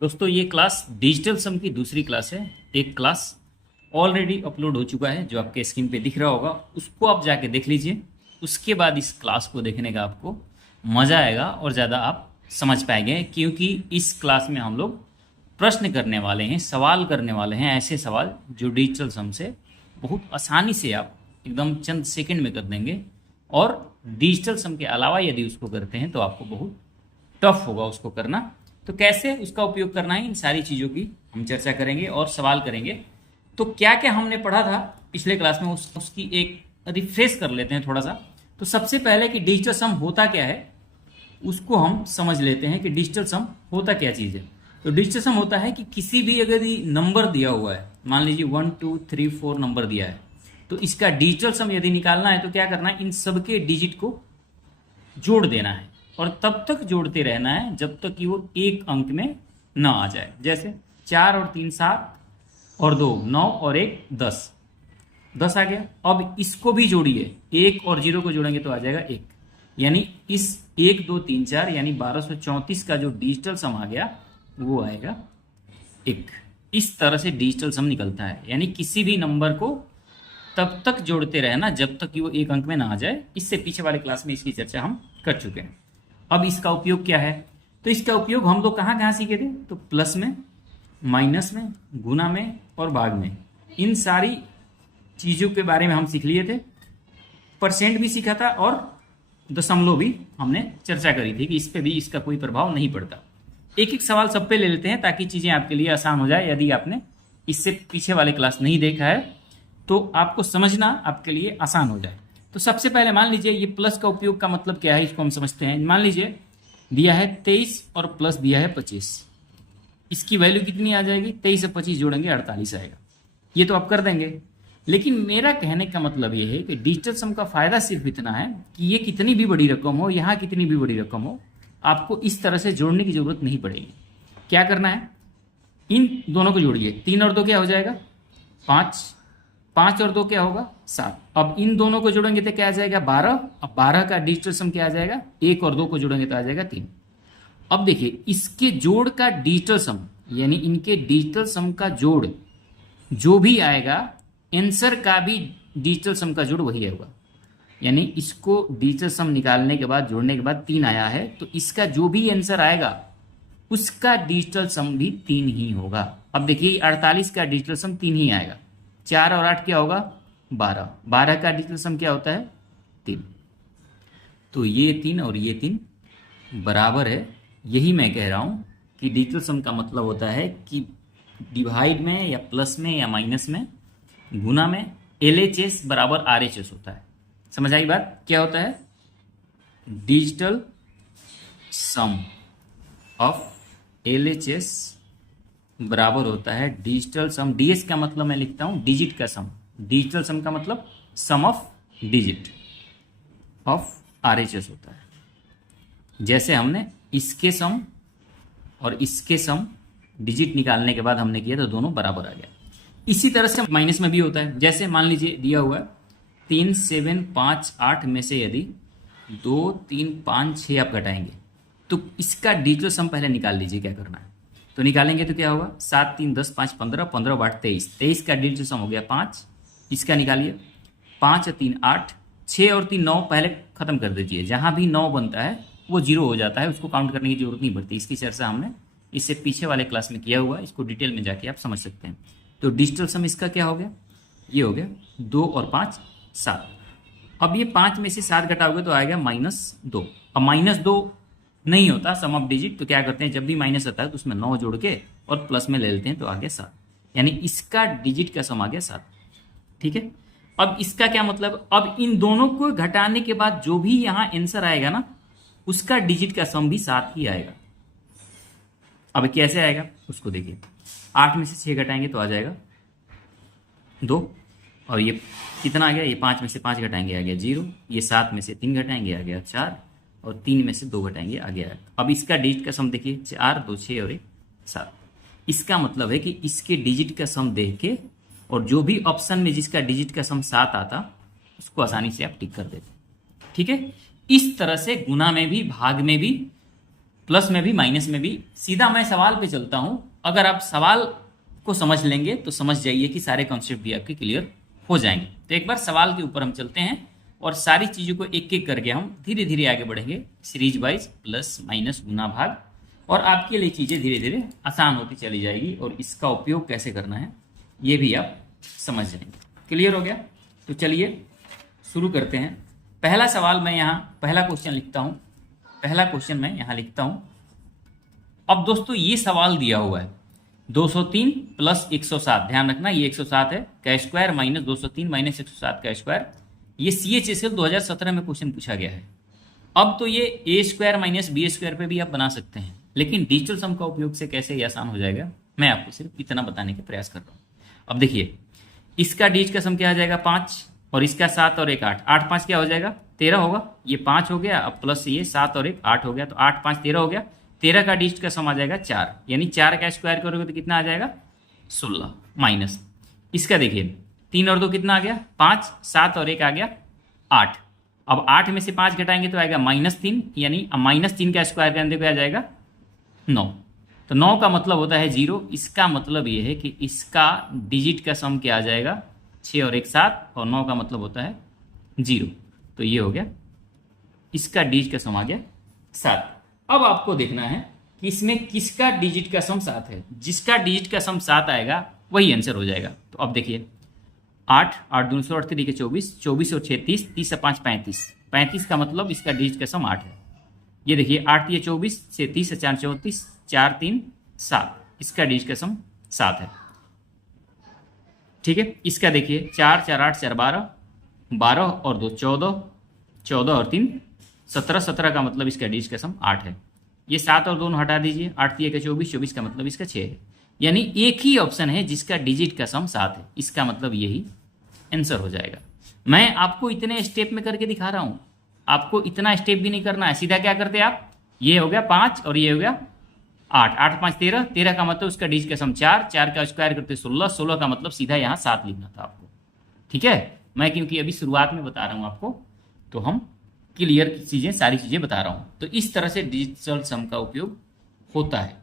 दोस्तों ये class digital सम की दूसरी क्लास है। एक क्लास ऑलरेडी अपलोड हो चुका है जो आपके स्क्रीन पे दिख रहा होगा, उसको आप जाके देख लीजिए। उसके बाद इस क्लास को देखने का आपको मज़ा आएगा और ज़्यादा आप समझ पाएंगे, क्योंकि इस क्लास में हम लोग प्रश्न करने वाले हैं, सवाल करने वाले हैं, ऐसे सवाल जो डिजिटल सम से बहुत आसानी से आप एकदम चंद सेकंड में कर देंगे। और डिजिटल सम के अलावा यदि उसको करते हैं तो आपको बहुत टफ होगा उसको करना। तो कैसे उसका उपयोग करना है, इन सारी चीज़ों की हम चर्चा करेंगे और सवाल करेंगे। तो क्या क्या हमने पढ़ा था पिछले क्लास में उसकी एक रिफ्रेश कर लेते हैं थोड़ा सा। तो सबसे पहले कि डिजिटल सम होता क्या है उसको हम समझ लेते हैं कि डिजिटल सम होता क्या चीज़ है। तो डिजिटल सम होता है कि किसी भी अगर नंबर दिया हुआ है, मान लीजिए 1 2 3 4 नंबर दिया है, तो इसका डिजिटल सम यदि निकालना है तो क्या करना है, इन सबके डिजिट को जोड़ देना है और तब तक जोड़ते रहना है जब तक कि वो एक अंक में ना आ जाए। जैसे 4 और 3 7 और 2 9 और 1 10, 10 आ गया। अब इसको भी जोड़िए, 1 और 0 को जोड़ेंगे तो आ जाएगा 1, यानी इस 1 2 3 4 यानी 1234 का जो डिजिटल सम आ गया वो आएगा 1। इस तरह से डिजिटल सम निकलता है, यानी किसी भी नंबर को तब तक जोड़ते रहना जब तक कि वो एक अंक में ना आ जाए। इससे पीछे वाले क्लास में इसकी चर्चा हम कर चुके हैं। अब इसका उपयोग क्या है, तो इसका उपयोग हम लोग कहाँ कहाँ सीखे थे, तो प्लस में, माइनस में, गुना में और भाग में, इन सारी चीज़ों के बारे में हम सीख लिए थे। परसेंट भी सीखा था और दशमलव भी हमने चर्चा करी थी कि इस पे भी इसका कोई प्रभाव नहीं पड़ता। एक एक सवाल सब पे ले लेते हैं ताकि चीज़ें आपके लिए आसान हो जाए। यदि आपने इससे पीछे वाले क्लास नहीं देखा है तो आपको समझना आपके लिए आसान हो जाए। तो सबसे पहले मान लीजिए ये प्लस का उपयोग का मतलब क्या है, इसको हम समझते हैं। मान लीजिए दिया है 23 और प्लस दिया है 25, इसकी वैल्यू कितनी आ जाएगी, 23 से 25 जोड़ेंगे 48 आएगा। ये तो आप कर देंगे, लेकिन मेरा कहने का मतलब ये है कि डिजिटल सम का फायदा सिर्फ इतना है कि ये कितनी भी बड़ी रकम हो, यहाँ कितनी भी बड़ी रकम हो, आपको इस तरह से जोड़ने की जरूरत नहीं पड़ेगी। क्या करना है, इन दोनों को जोड़िए, 3 और 2 क्या हो जाएगा 5, 5 और 2 क्या होगा 7। अब इन दोनों को जोड़ेंगे तो क्या आ जाएगा 12। अब 12 का डिजिटल सम क्या आ जाएगा, 1 और 2 को जोड़ेंगे तो आ जाएगा 3। अब देखिए इसके जोड़ का डिजिटल सम, यानी इनके डिजिटल सम का जोड़ जो भी आएगा, आंसर का भी डिजिटल सम का जोड़ वही होगा। यानी इसको डिजिटल सम निकालने के बाद, जोड़ने के बाद 3 आया है, तो इसका जो भी आंसर आएगा उसका डिजिटल सम भी 3 ही होगा। अब देखिए 48 का डिजिटल सम 3 ही आएगा। 4 और 8 क्या होगा 12, 12 का डिजिटल सम क्या होता है 3। तो ये 3 और ये 3 बराबर है। यही मैं कह रहा हूँ कि डिजिटल सम का मतलब होता है कि डिवाइड में या प्लस में या माइनस में, गुना में LHS बराबर RHS होता है। समझ आई बात, क्या होता है, डिजिटल सम ऑफ LHS बराबर होता है डिजिटल सम, DS का मतलब मैं लिखता हूं डिजिट का सम, डिजिटल सम का मतलब सम ऑफ डिजिट ऑफ RHS होता है। जैसे हमने इसके सम और इसके सम डिजिट निकालने के बाद हमने किया तो दोनों बराबर आ गया। इसी तरह से माइनस में भी होता है। जैसे मान लीजिए दिया हुआ है 3 7 5 8 में से यदि 2 3 5 6 आप घटाएंगे तो इसका डिजिटल सम पहले निकाल लीजिए। क्या करना है, तो निकालेंगे तो क्या होगा 7 3 10 5 15, 15 8 23, 23 का डिजिटल सम हो गया 5। इसका निकालिए 5 और 3 8, 6 और 3 9, पहले खत्म कर दीजिए। जहाँ भी 9 बनता है वो 0 हो जाता है, उसको काउंट करने की जरूरत नहीं पड़ती। इसकी चर्चा हमने इससे पीछे वाले क्लास में किया हुआ है, इसको डिटेल में जाके आप समझ सकते हैं। तो डिजिटल सम इसका क्या हो गया, ये हो गया 2 और 5 7। अब ये 5 में से 7 घटाओगे तो आएगा -2। अब -2 नहीं होता सम ऑफ डिजिट, तो क्या करते हैं जब भी माइनस आता है तो उसमें 9 जोड़ के और प्लस में ले लेते हैं तो आ गया 7, यानी इसका डिजिट का सम आ गया 7। ठीक है, अब इसका क्या मतलब, अब इन दोनों को घटाने के बाद जो भी यहाँ आंसर आएगा ना उसका डिजिट का सम भी 7 ही आएगा। अब कैसे आएगा उसको देखिए, 8 में से 6 घटाएंगे तो आ जाएगा 2, और ये कितना आ गया, ये 5 में से 5 घटाएंगे आ गया 0, ये 7 में से 3 घटाएंगे आ गया 4, और 3 में से 2 घटाएंगे आ गया। अब इसका डिजिट का सम देखिए 4 2 6 और 1 7। इसका मतलब है कि इसके डिजिट का सम देख के और जो भी ऑप्शन में जिसका डिजिट का सम 7 आता उसको आसानी से आप टिक कर देते। ठीक है, इस तरह से गुना में भी भाग में भी प्लस में भी माइनस में भी। सीधा मैं सवाल पे चलता हूं। अगर आप सवाल को समझ लेंगे तो समझ जाइए कि सारे कॉन्सेप्ट भी आपके क्लियर हो जाएंगे। तो एक बार सवाल के ऊपर हम चलते हैं और सारी चीज़ों को एक एक करके हम धीरे धीरे आगे बढ़ेंगे, सीरीज वाइज, प्लस माइनस गुना भाग, और आपके लिए चीज़ें धीरे धीरे आसान होती चली जाएगी और इसका उपयोग कैसे करना है ये भी आप समझ जाएंगे। क्लियर हो गया? तो चलिए शुरू करते हैं। पहला सवाल मैं यहाँ पहला क्वेश्चन लिखता हूँ। पहला क्वेश्चन मैं यहाँ लिखता हूँ। अब दोस्तों ये सवाल दिया हुआ है 203 प्लस 107। ध्यान रखना ये 107 है का स्क्वायर माइनस 203 माइनस 107 का स्क्वायर। ये CHSL 2017 में क्वेश्चन पूछा गया है। अब तो ये ए स्क्वायर माइनस बी स्क्वायर पे भी आप बना सकते हैं, लेकिन डिजिटल सम का उपयोग से कैसे ये आसान हो जाएगा मैं आपको सिर्फ इतना बताने का प्रयास कर रहा हूँ। अब देखिए इसका डिजिट का सम क्या आ जाएगा 5 और इसका 7 और 1 8। 8 5 क्या हो जाएगा 13 होगा। ये 5 हो गया, अब प्लस ये 7 और 1 8 हो गया, तो 8 5 13 हो गया। 13 का डिजिट का सम आ जाएगा 4, यानी 4 का स्क्वायर करोगे तो कितना आ जाएगा 16 माइनस इसका देखिए 3 और 2 कितना आ गया 5, 7 और 1 आ गया 8। अब 8 में से 5 घटाएंगे तो आएगा -3, यानी -3 का स्क्वायर करने पे आ जाएगा 9। तो 9 का मतलब होता है 0। इसका मतलब ये है कि इसका डिजिट का सम क्या आ जाएगा 6 और 1 7, और 9 का मतलब होता है 0। तो ये हो गया इसका डिजिट का सम आ गया 7। अब आपको देखना है कि इसमें किसका डिजिट का सम 7 है। जिसका डिजिट का सम 7 आएगा वही आंसर हो जाएगा। तो अब देखिए 8 8 दूनी 16 3 के 24, 24 और 6 30, 30 से 5 35, 35 का मतलब इसका डिजिट का सम 8 है। ये देखिए 8 ये 24 से 30 से 4 34, 4 3 7, इसका डिजिट का सम 7 है। ठीक है, इसका देखिए 4 4 8 4 12, 12 और 2 14, 14 और 3 17, 17 का मतलब इसका डिजिट का सम 8 है। ये 7 और 2 हटा दीजिए, 8 3 का 24, 24 का मतलब इसका 6 है। यानी एक ही ऑप्शन है जिसका डिजिट का सम 7 है। इसका मतलब यही आंसर हो जाएगा। मैं आपको इतने स्टेप में करके दिखा रहा हूं, आपको इतना स्टेप भी नहीं करना है। सीधा क्या करते हैं आप, ये हो गया 5 और ये हो गया 8, 8 5 13, 13 का मतलब उसका डिजिट का सम 4, 4 का स्क्वायर करते 16, 16 का मतलब सीधा यहाँ 7 लिखना था आपको। ठीक है, मैं क्योंकि अभी शुरुआत में बता रहा हूँ आपको, तो हम क्लियर चीज़ें सारी चीज़ें बता रहा हूँ। तो इस तरह से डिजिटल सम का उपयोग होता है।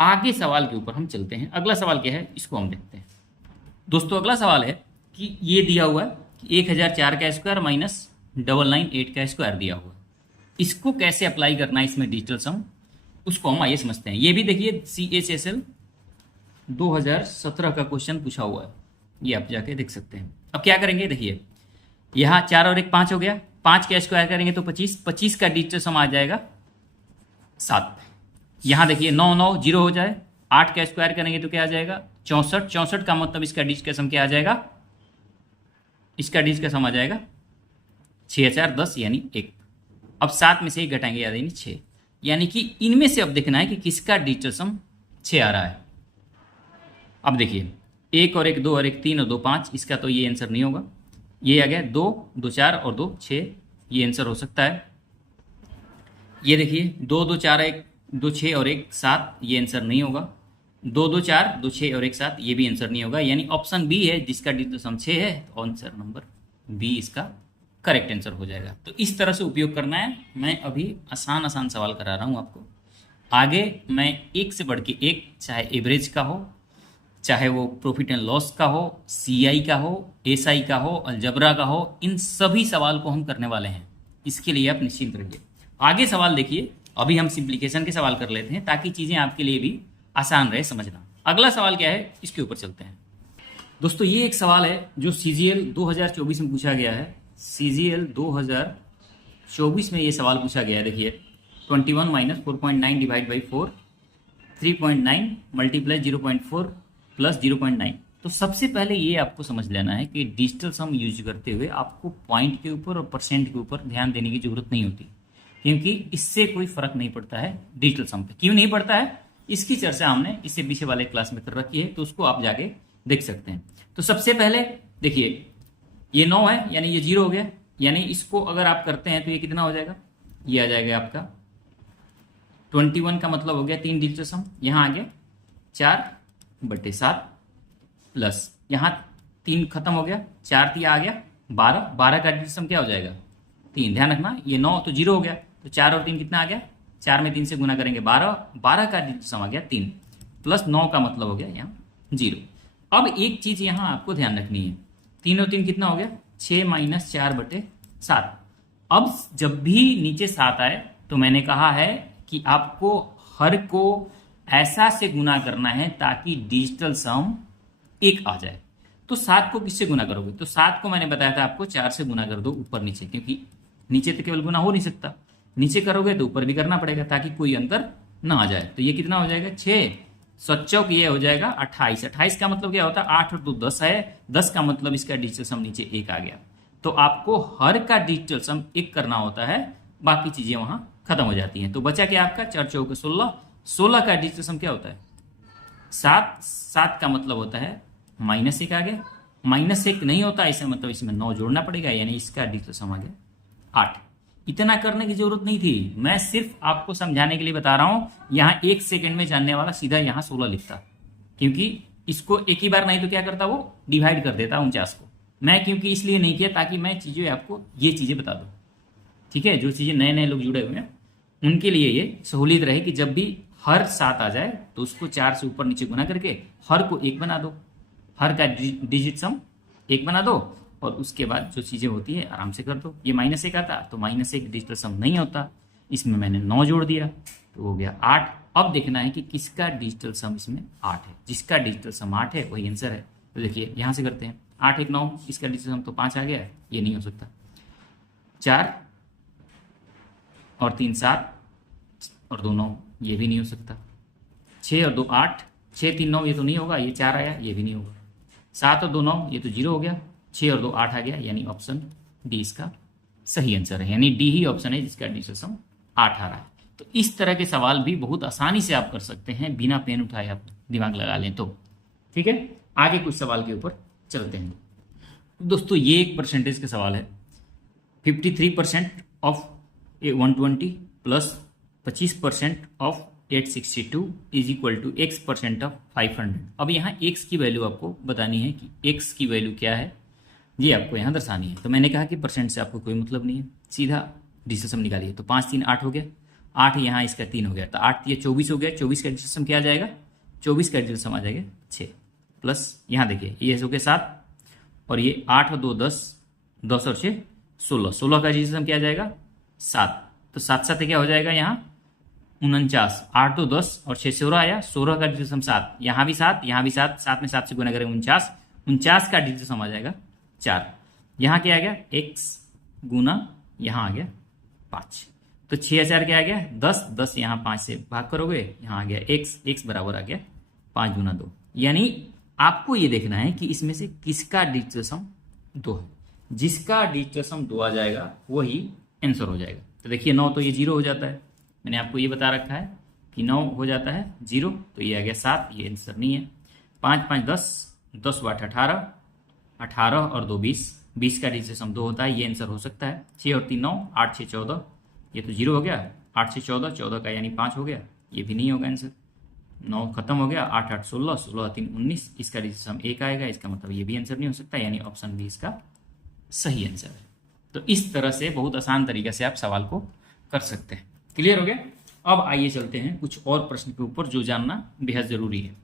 आगे सवाल के ऊपर हम चलते हैं। अगला सवाल क्या है इसको हम देखते हैं। दोस्तों अगला सवाल है कि ये दिया हुआ है कि 1004 का स्क्वायर माइनस 998 का स्क्वायर दिया हुआ है। इसको कैसे अप्लाई करना है इसमें डिजिटल सम, उसको हम आइए समझते हैं। ये भी देखिए CHSL 2017 का क्वेश्चन पूछा हुआ है, ये आप जाके देख सकते हैं। अब क्या करेंगे देखिए, यहाँ 4 और 1 5 हो गया, 5 का स्क्वायर करेंगे तो 25, 25 का डिजिटल सम आ जाएगा 7। यहाँ देखिए 9 9 0 हो जाए, 8 का स्क्वायर करेंगे तो क्या आ जाएगा 64, 64 का मतलब इसका डिजिट का सम क्या आ जाएगा, इसका डिजिट का सम आ जाएगा 6 4 10 यानी 1। अब 7 में से 1 घटाएंगे यानी 6, यानी कि इनमें से अब देखना है कि किसका डिजिटल सम 6 आ रहा है। अब देखिए 1 और 1 2 और 1 3 और 2 5, इसका तो ये आंसर नहीं होगा। ये आ गया 2 2 4 और 2 6, ये आंसर हो सकता है। ये देखिए 2 2 4 1 2 6 और 1 7, ये आंसर नहीं होगा। 2 2 4 2 6 और 1 7, ये भी आंसर नहीं होगा। यानी ऑप्शन बी है जिसका डिजिटल सम 6 है, तो आंसर नंबर बी इसका करेक्ट आंसर हो जाएगा। तो इस तरह से उपयोग करना है। मैं अभी आसान आसान सवाल करा रहा हूँ आपको, आगे मैं एक से बढ़ के एक, चाहे एवरेज का हो, चाहे वो प्रॉफिट एंड लॉस का हो, CI का हो, SI का हो, अलजबरा का हो, इन सभी सवाल को हम करने वाले हैं। इसके लिए आप निश्चिंत रहिए। आगे सवाल देखिए, अभी हम सिंप्लीकेशन के सवाल कर लेते हैं ताकि चीज़ें आपके लिए भी आसान रहे समझना। अगला सवाल क्या है इसके ऊपर चलते हैं। दोस्तों ये एक सवाल है जो CGL 2024 में पूछा गया है। CGL 2024 में ये सवाल पूछा गया है। देखिए 21 minus 4.9 divide by 4, 3.9 multiply 0.4 plus 0.9। तो सबसे पहले ये आपको समझ लेना है कि डिजिटल सम यूज करते हुए आपको पॉइंट के ऊपर और परसेंट के ऊपर ध्यान देने की जरूरत नहीं होती, क्योंकि इससे कोई फर्क नहीं पड़ता है डिजिटल सम पे। क्यों नहीं पड़ता है इसकी चर्चा हमने इससे पीछे वाले क्लास में कर रखी है, तो उसको आप जाके देख सकते हैं। तो सबसे पहले देखिए ये 9 है यानी ये 0 हो गया, यानी इसको अगर आप करते हैं तो ये कितना हो जाएगा, ये आ जाएगा आपका 21 का मतलब हो गया 3 डिजिटल सम, यहाँ आ गया 4/7 प्लस यहाँ 3 खत्म हो गया, 4 3 आ गया 12, 12 का डिजिटल सम क्या हो जाएगा 3। ध्यान रखना ये 9 तो 0 हो गया, तो 4 और 3 कितना आ गया 4 में 3 से गुना करेंगे 12, 12 का डिजिट सम आ गया 3, प्लस 9 का मतलब हो गया यहाँ 0। अब एक चीज यहाँ आपको ध्यान रखनी है, 3 और 3 कितना हो गया 6 माइनस 4/7। अब जब भी नीचे 7 आए तो मैंने कहा है कि आपको हर को ऐसा से गुना करना है ताकि डिजिटल सम 1 आ जाए। तो 7 को किससे गुना करोगे, तो 7 को मैंने बताया था आपको 4 से गुना कर दो ऊपर नीचे, क्योंकि नीचे तो केवल गुना हो नहीं सकता, नीचे करोगे तो ऊपर भी करना पड़ेगा ताकि कोई अंतर ना आ जाए। तो ये कितना हो जाएगा 6 सच्चौक, ये हो जाएगा 28। 28 का मतलब क्या होता है 8 और 2 10 है, 10 का मतलब इसका डिजिटल सम नीचे 1 आ गया। तो आपको हर का डिजिटल सम 1 करना होता है, बाकी चीजें वहां खत्म हो जाती हैं। तो बचा क्या आपका 4 चौके 16, 16 का डिजिटल सम क्या होता है 7, 7 का मतलब होता है -1 आ गया, -1 नहीं होता इसका मतलब इसमें 9 जोड़ना पड़ेगा, यानी इसका डिजिटल सम आ गया 8। इतना करने की जरूरत नहीं थी, मैं सिर्फ आपको समझाने के लिए बता रहा हूं। यहां 1 सेकंड में जानने वाला सीधा यहां 16 लिखता, क्योंकि इसको एक ही बार नहीं तो क्या करता वो डिवाइड कर देता 49 को। मैं क्योंकि इसलिए नहीं किया ताकि मैं चीजें आपको ये चीजें बता दूं, ठीक है। जो चीजें नए नए लोग जुड़े हुए हैं उनके लिए ये सहूलियत रहे कि जब भी हर 7 आ जाए तो उसको 4 से ऊपर नीचे गुना करके हर को 1 बना दो, हर का डिजिट सम 1 बना दो, और उसके बाद जो चीजें होती है आराम से कर दो। ये -1 आता तो -1 डिजिटल सम नहीं होता, इसमें मैंने 9 जोड़ दिया तो हो गया 8। अब देखना है कि किसका डिजिटल सम इसमें 8 है, जिसका डिजिटल सम 8 है वही आंसर है। तो देखिए यहां से करते हैं, 8 1 9, इसका डिजिटल सम तो 5 आ गया है, ये नहीं हो सकता। 4 और 3 7 और 2 9, ये भी नहीं हो सकता। 6 और 2 8, 6 3 9 ये तो नहीं होगा, ये 4 आया ये भी नहीं होगा। 7 और 2 9 ये तो 0 हो गया, 6 और 2 8 आ गया, यानी ऑप्शन डी इसका सही आंसर है, यानी डी ही ऑप्शन है जिसका डिजिटल सम 8 आ रहा है। तो इस तरह के सवाल भी बहुत आसानी से आप कर सकते हैं बिना पेन उठाए, आप दिमाग लगा लें तो। ठीक है, आगे कुछ सवाल के ऊपर चलते हैं। दोस्तों ये एक परसेंटेज का सवाल है, 53% of 120 plus 25% of 862 is equal to x% of 500। अब यहाँ x की वैल्यू आपको बतानी है कि x की वैल्यू क्या है, ये आपको यहाँ दर्शानी है। तो मैंने कहा कि परसेंट से आपको कोई मतलब नहीं है, सीधा डिजिटल सम निकालिए। तो 5 3 8 हो गया, 8 यहाँ इसका 3 हो गया, तो 8 ये 24 हो गया। 24 का डिजिटल सम क्या आ जाएगा, 24 का डिजिटल सम आ जाएगा 6, प्लस यहाँ देखिए ये हो गया 7, और ये 8 और 2 10, 10 और 6 16, 16 का डिजिटल सम क्या आ जाएगा 7। तो 7 7 क्या हो जाएगा यहाँ 49, 8 2 10 और 6 16 आया, 16 का डिजिटल सम 7, यहाँ भी 7 यहाँ भी 7, 7 में 7 से गुना करेंगे 49, 49 का डिजिटल सम आ जाएगा 4। यहाँ क्या आ गया x गुना यहाँ आ गया 5, तो 6 4 क्या आ गया 10, 10 यहाँ 5 से भाग करोगे, यहाँ आ गया x बराबर आ गया 5 गुना 2। यानी आपको ये देखना है कि इसमें से किसका डिजिटल सम 2 है, जिसका डिजिटल सम 2 आ जाएगा वही आंसर हो जाएगा। तो देखिए 9 तो ये 0 हो जाता है, मैंने आपको ये बता रखा है कि 9 हो जाता है 0, तो ये आ गया 7, ये आंसर नहीं है। 5 5 10, 10 8 18, 18 और 2 20, 20 का डिजिटल सम 2 होता है, ये आंसर हो सकता है। 6 और 3 9, 8 6 14, ये तो 0 हो गया। 8 6 14, 14 का यानी 5 हो गया, ये भी नहीं होगा आंसर। 9 खत्म हो गया, 8 8 16, 16 3 19, इसका डिजिटल सम 1 आएगा, इसका मतलब ये भी आंसर नहीं हो सकता, यानी ऑप्शन बी इसका सही आंसर है। तो इस तरह से बहुत आसान तरीके से आप सवाल को कर सकते हैं। क्लियर हो गया? अब आइए चलते हैं कुछ और प्रश्न के ऊपर जो जानना बेहद जरूरी है।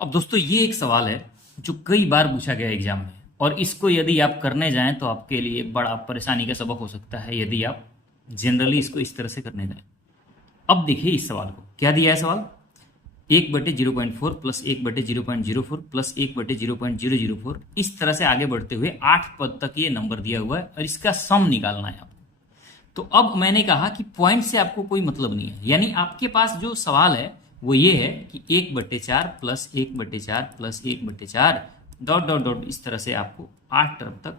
अब दोस्तों ये एक सवाल है जो कई बार पूछा गया एग्जाम में, और इसको यदि आप करने जाएं तो आपके लिए बड़ा परेशानी का सबक हो सकता है यदि आप जनरली इसको इस तरह से करने जाएं। अब देखिए इस सवाल को क्या दिया है, सवाल 1/0.4 प्लस 1/0.04 प्लस 1/0.004, इस तरह से आगे बढ़ते हुए 8 पद तक ये नंबर दिया हुआ है और इसका सम निकालना है आपको। तो अब मैंने कहा कि पॉइंट से आपको कोई मतलब नहीं है, यानी आपके पास जो सवाल है वो ये है कि 1/4 plus 1/4 plus 1/4 dot dot dot, इस तरह से आपको 8 टर्म तक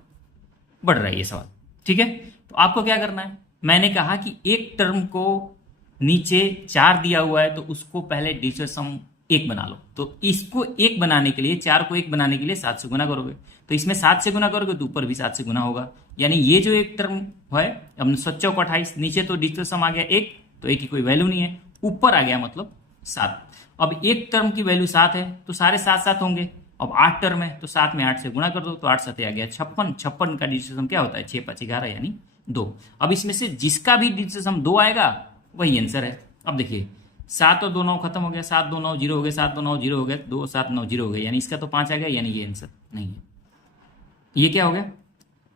बढ़ रहा है ये सवाल। ठीक है, तो आपको क्या करना है, मैंने कहा कि एक टर्म को नीचे 4 दिया हुआ है तो उसको पहले डिजिटल सम 1 बना लो। तो इसको 1 बनाने के लिए, 4 को 1 बनाने के लिए 7 से गुना करोगे, तो इसमें 7 से गुना करोगे तो ऊपर भी 7 से गुना होगा, यानी ये जो एक टर्म है अब 7 × 28, नीचे तो डिजिटल सम आ गया 1, तो 1 की कोई वैल्यू नहीं है, ऊपर आ गया मतलब 7। अब एक टर्म की वैल्यू 7 है तो सारे 7 7 होंगे। अब 8 टर्म है तो 7 में 8 से गुणा कर दो, तो 8 7 आ गया 56, 56 का डिजिटल सम क्या होता है 6 5 11, यानी 2। अब इसमें से जिसका भी डिजिटल सम 2 आएगा वही आंसर है। अब देखिए 7 और 2 9 खत्म हो गया, 7 2 9 0 हो गया, 7 2 9 0 हो गया, 2 7 9 0 हो गया, यानी इसका तो 5 आ गया, यानी ये आंसर नहीं है। ये क्या हो गया,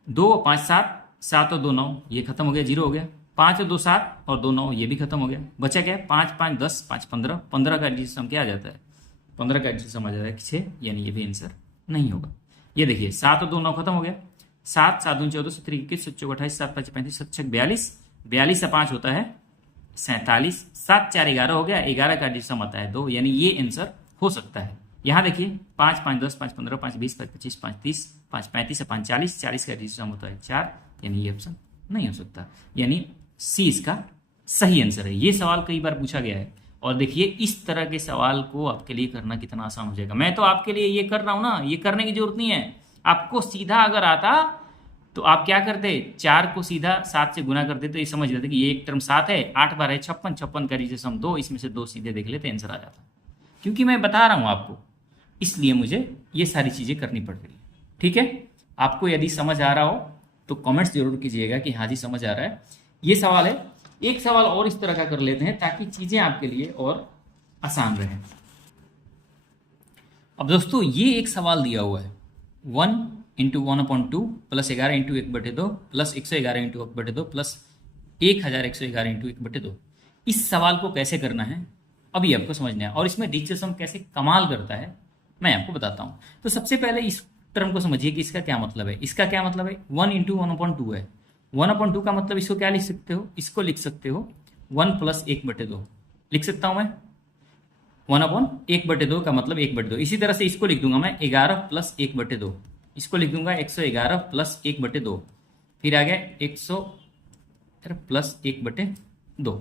2 5 7, 7 और 2 9, ये खत्म हो गया, 0 हो गया। 5 और 2 7 और 2 9, ये भी खत्म हो गया। बचा क्या है, 5 5 10 5 15, 15 का डिजिट सम क्या आ जाता है, 15 का डिजिट सम आ जाता है 6, यानी ये भी आंसर नहीं होगा। ये देखिए 7 और 2 9 खत्म हो गया, 7 7 दूनी 14, 7 21, 7 चौक 28, 7 5 35, 7 6 42, 42 से 5 होता है 47, 7 4 11 हो गया, 11 का डिजिट सम आता है 2, यानी ये आंसर हो सकता है। यहाँ देखिए 5 5 10 5 15 5 20 5 25 5 30 5 35 से 5 40, 40 का डिजिट सम होता है 4, यानी ये ऑप्शन नहीं हो सकता, यानी सी इसका सही आंसर है। ये सवाल कई बार पूछा गया है, और देखिए इस तरह के सवाल को आपके लिए करना कितना आसान हो जाएगा। मैं तो आपके लिए ये कर रहा हूं ना, ये करने की जरूरत नहीं है। आपको सीधा अगर आता तो आप क्या करते, 4 को सीधा 7 से गुना करते तो ये समझ लेते कि ये एक टर्म 7 है, 8 बार है 56, 56 का डिजिट सम 2, इसमें से 2 सीधे देख लेते आंसर आ जाता। क्योंकि मैं बता रहा हूं आपको, इसलिए मुझे ये सारी चीजें करनी पड़ रही है। ठीक है, आपको यदि समझ आ रहा हो तो कमेंट्स जरूर कीजिएगा कि हाँ जी समझ आ रहा है। ये सवाल है, एक सवाल और इस तरह का कर लेते हैं ताकि चीजें आपके लिए और आसान रहे। अब दोस्तों ये एक सवाल दिया हुआ है, 1 into 1/2 plus 11 into 1/2 plus 111 into 1/2 plus 1111 into 1/2। इस सवाल को कैसे करना है अभी आपको समझना है, और इसमें डिजिटल सम कैसे कमाल करता है मैं आपको बताता हूं। तो सबसे पहले इस टर्म को समझिए कि इसका क्या मतलब है। इसका क्या मतलब है, 1 इंटू 1/2 है। 1/2 का मतलब इसको क्या लिख सकते हो, इसको लिख सकते हो 1 प्लस 1/2 लिख सकता हूं मैं। 1/1/2 का मतलब 1/2। इसी तरह से इसको लिख दूंगा मैं 11 प्लस 1/2, इसको लिख दूंगा 111 प्लस 1/2, फिर आ गया 100 प्लस 1/2।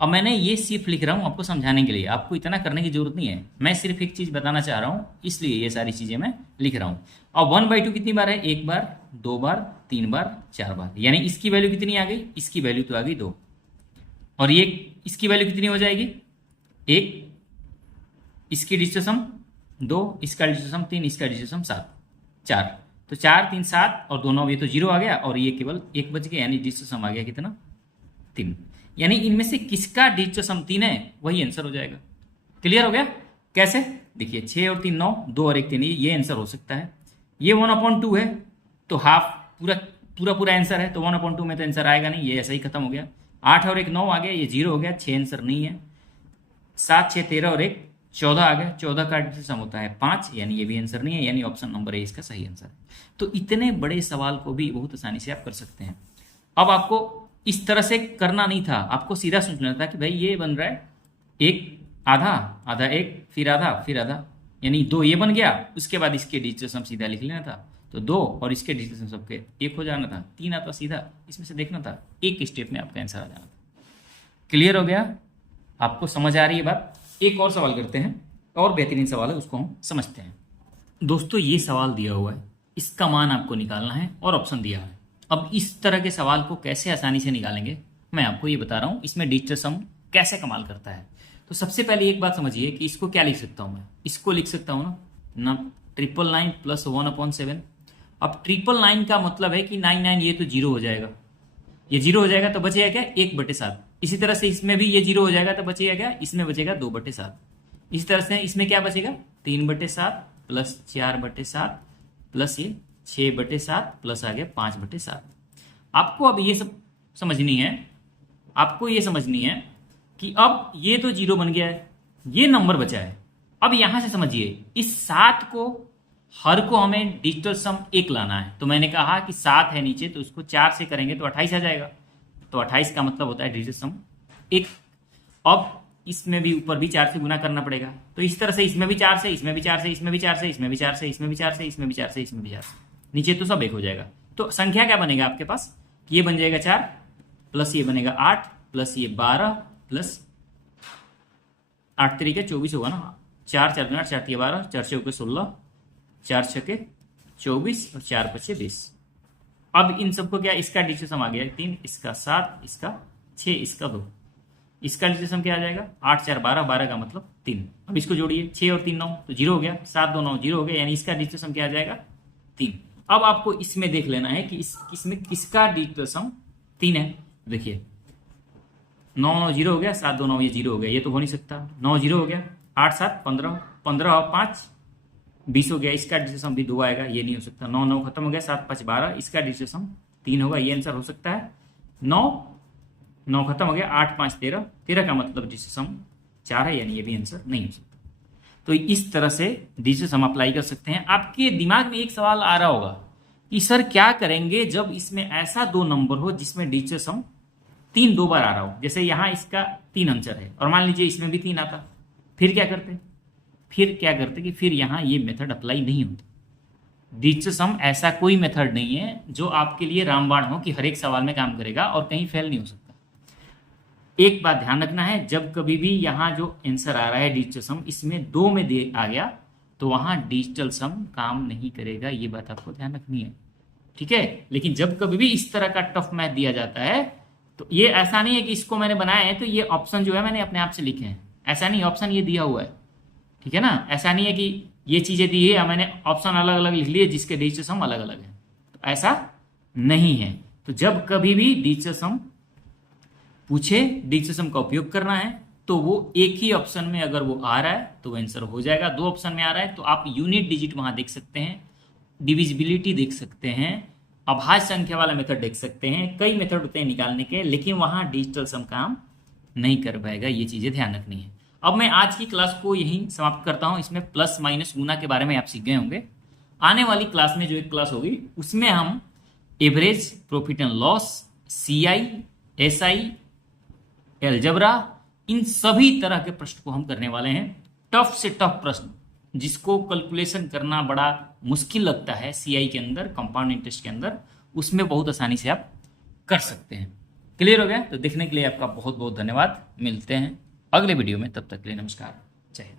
अब मैंने ये सिर्फ लिख रहा हूँ आपको समझाने के लिए, आपको इतना करने की जरूरत नहीं है। मैं सिर्फ एक चीज बताना चाह रहा हूँ, इसलिए ये सारी चीजें मैं लिख रहा हूँ। अब 1/2 कितनी बार है, 1 बार 2 बार 3 बार 4 बार, यानी इसकी वैल्यू कितनी आ गई, इसकी वैल्यू तो आ गई 2, और ये इसकी वैल्यू कितनी हो जाएगी 1, इसकी डिजिटल सम 2, इसका डिजिटल सम 3, इसका डिजिटल सम 4। तो 4 3 7 और 2 9, ये तो 0 आ गया, और ये केवल 1 बच गया, यानी डिजिटल सम आ गया कितना 3। यानी इनमें से किसका डिजिटल सम 3 है वही आंसर हो जाएगा। क्लियर हो गया कैसे, देखिए 6 और 3 9, 2 और 1 3, ये आंसर हो सकता है। ये 1/2 है तो हाफ पूरा आंसर है, तो 1/2 में तो आंसर आएगा नहीं, ये ऐसा ही खत्म हो गया। 8 और 1 9 आ गया, ये 0 हो गया, 6 आंसर नहीं है। 7 6 13 और 1 14 आ गया, 14 का डिजिटल सम होता है 5, यानी ये भी आंसर नहीं है, यानी ऑप्शन नंबर ए इसका सही आंसर है। तो इतने बड़े सवाल को भी बहुत आसानी से आप कर सकते हैं। अब आपको इस तरह से करना नहीं था, आपको सीधा सोचना था कि भाई ये बन रहा है एक आधा आधा, एक फिर आधा फिर आधा, यानी 2 ये बन गया, उसके बाद इसके डिजिटल सम सीधा लिख लेना था, तो 2 और इसके डिजिटल सम सबके 1 हो जाना था, 3 आता सीधा, इसमें से देखना था, एक स्टेप में आपका आंसर आ जाना था। क्लियर हो गया, आपको समझ आ रही है बात। एक और सवाल करते हैं, और बेहतरीन सवाल है, उसको हम समझते हैं। दोस्तों ये सवाल दिया हुआ है, इसका मान आपको निकालना है और ऑप्शन दिया है। अब इस तरह के सवाल को कैसे आसानी से निकालेंगे मैं आपको ये बता रहा हूँ, इसमें डिजिटल सम कैसे कमाल करता है। तो सबसे पहले एक बात समझिए कि इसको क्या लिख सकता हूँ मैं, इसको लिख सकता हूँ ना 999 प्लस 1/7। अब 999 का मतलब है कि 99, ये तो 0 हो जाएगा, ये 0 हो जाएगा तो बचेगा क्या 1/7। इसी तरह से इसमें भी ये 0 हो जाएगा तो बचेगा क्या, इसमें बचेगा 2/7। इस तरह से इसमें क्या बचेगा 3/7 प्लस 4/7 प्लस ये 6/7 प्लस आ गया 5/7। आपको अब ये सब समझनी है, आपको ये समझनी है कि अब ये तो 0 बन गया है, ये नंबर बचा है। अब यहां से समझिए, इस 7 को हर को हमें डिजिटल सम 1 लाना है। तो मैंने कहा कि 7 है नीचे, तो उसको 4 से करेंगे तो 28 आ जाएगा, तो 28 का मतलब होता है डिजिटल सम 1। अब इसमें भी ऊपर भी 4 से गुना करना पड़ेगा, तो इस तरह से इसमें भी 4 से, इसमें भी 4 से, इसमें भी 4 से, इसमें भी 4 से, इसमें भी 4 से, इसमें भी 4 से, इसमें भी 4 से, नीचे तो सब 1 हो जाएगा। तो संख्या क्या बनेगा आपके पास, ये बन जाएगा 4 प्लस ये बनेगा 8 प्लस ये 12 प्लस 8 तरीके 24 होगा ना, 4 4 8 4 12 4 6 16 4 6 24 और 4 5 20। अब इन सबको क्या, इसका डिजिटल सम आ गया 3, इसका 7, इसका 6, इसका 2, इसका डिजिटल सम क्या आ जाएगा 8 4 12, 12 का मतलब 3। अब इसको जोड़िए, 6 और 3 9, तो 0 हो गया, 7 2 9 0 हो गया, यानी इसका डिजिटल सम क्या आ जाएगा 3। अब आपको इसमें देख लेना है कि इसमें किसका डिजिटल सम 3 है। देखिए 9 9 जीरो हो गया, 7 2 9 ये जीरो हो गया, ये तो हो नहीं सकता। 9 जीरो हो गया, 8 7 15, 15 और 5 20 हो गया, इसका डिजिट भी 2 आएगा, ये नहीं हो सकता। 9 9 खत्म हो गया, 7 5 12, इसका डिजिट 3 होगा, ये आंसर हो सकता है। 9 9 खत्म हो गया, 8 5 13, 13 का मतलब डिजिट 4 है, यानी ये भी आंसर नहीं हो सकता। तो इस तरह से डिजिट हम अप्लाई कर सकते हैं। आपके दिमाग में एक सवाल आ रहा होगा कि सर क्या करेंगे जब इसमें ऐसा 2 नंबर हो जिसमें डिजिट 3 2 बार आ रहा हो। जैसे यहाँ इसका 3 आंसर है और मान लीजिए इसमें भी 3 आता, फिर क्या करते? कि फिर यहाँ ये मेथड अप्लाई नहीं होता। डिजिट ऐसा कोई मेथड नहीं है जो आपके लिए रामबाण हो कि हर एक सवाल में काम करेगा और कहीं फेल नहीं हो सकता। एक बात ध्यान रखना है, जब कभी भी यहाँ जो आंसर आ रहा है डिजिटल इसमें 2 में दे आ गया तो वहां डिजिटल काम नहीं करेगा, ये बात आपको ध्यान रखनी है, ठीक है। लेकिन जब कभी भी इस तरह का टफ मैथ दिया जाता है तो ये ऐसा नहीं है कि इसको मैंने बनाया है तो ये ऑप्शन जो है मैंने अपने आप से लिखे हैं, ऐसा नहीं, ऑप्शन ये दिया हुआ है, ठीक है ना। ऐसा नहीं है कि ये चीजें दी है मैंने ऑप्शन अलग अलग लिख लिए जिसके डिजिटल अलग अलग है, तो ऐसा नहीं है। तो जब कभी भी डिजिटल पूछे डिजिटल का उपयोग करना है तो वो एक ही ऑप्शन में अगर वो आ रहा है तो आंसर हो जाएगा। 2 ऑप्शन में आ रहा है तो आप यूनिट डिजिट वहां देख सकते हैं, डिविजिबिलिटी देख सकते हैं, अभाज्य संख्या वाला मेथड देख सकते हैं, कई मेथड होते हैं निकालने के, लेकिन वहां डिजिटल काम नहीं कर पाएगा, ये चीजें ध्यान रखनी है। अब मैं आज की क्लास को यहीं समाप्त करता हूं। इसमें प्लस माइनस गुना के बारे में आप सीख गए होंगे। आने वाली क्लास में जो एक क्लास होगी उसमें हम average, profit and loss, CI, SI, algebra, इन सभी तरह के प्रश्न को हम करने वाले हैं। टफ से टफ प्रश्न जिसको कैलकुलेशन करना बड़ा मुश्किल लगता है CI के अंदर, कंपाउंड इंटरेस्ट के अंदर, उसमें बहुत आसानी से आप कर सकते हैं। क्लियर हो गया? तो देखने के लिए आपका बहुत बहुत धन्यवाद। मिलते हैं अगले वीडियो में, तब तक के लिए नमस्कार, जय हिंद।